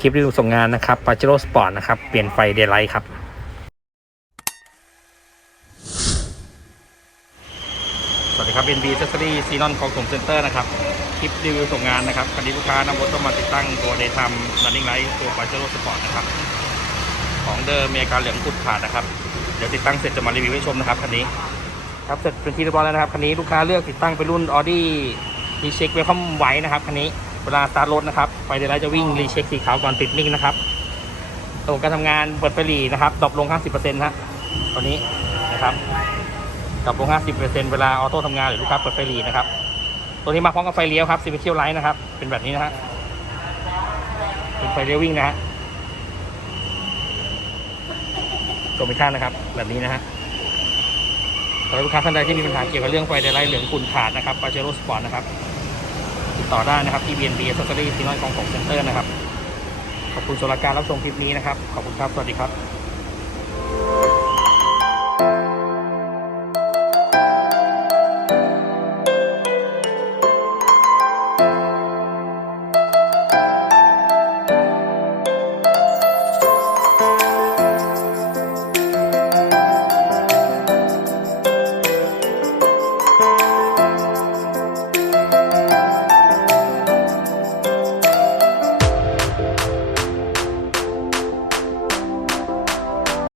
คลิปรีวิวส่งงานนะครับปาเจโร่สปอร์ตนะครับ เปลี่ยนไฟเดย์ไลท์ครับสวัสดีครับ NB Accessory Xenon ของผมเซ็นเตอร์นะครับ คลิปรีวิวส่งงานนะครับคันนี้ลูกค้านำรถเข้ามาติดตั้งตัว Daytime Running Light ตัว Pajero Sport นะครับ ของเดิมมีอาการเหลืองขุดขาดนะครับ เดี๋ยวติดตั้งเสร็จจะมารีวิวให้ชมนะครับคันนี้ครับเสร็จเป็นที่เรียบร้อยแล้วนะครับคันนี้ลูกค้าเลือกติดตั้งเป็นรุ่น Audi รีเช็คเวลคัมไว้นะครับคันนี้ เวลาสตาร์ทรถนะครับ ไฟเดลไลท์จะวิ่งรีเช็คสีขาวก่อนติดนิ่งนะครับระบบการทำงานเปิดไฟหลีนะครับดรอปลง 50%ฮะตอนนี้นะครับดรอปลง 50%เวลาออโต้ทำงานหรือลูกค้าเปิดไฟหลีนะครับ ตัวนี้มาพร้อมกับไฟเลี้ยวครับ Sequential Light นะครับ เป็นแบบนี้นะฮะเป็นไฟเลี้ยววิ่งนะฮะชมอีกข้างนะครับ แบบนี้นะฮะสำหรับลูกค้าท่านใดที่มีปัญหาเกี่ยวกับเรื่องไฟไดไลท์เหลืองขุ่นขาดนะครับปาเจโร่สปอร์ตนะครับ ติดต่อได้นะครับที่ BNB Accessory ซีนอยกองของเซ็นเตอร์นะครับ ขอบคุณสำหรับการรับชมคลิปนี้นะครับ ขอบคุณครับ สวัสดีครับ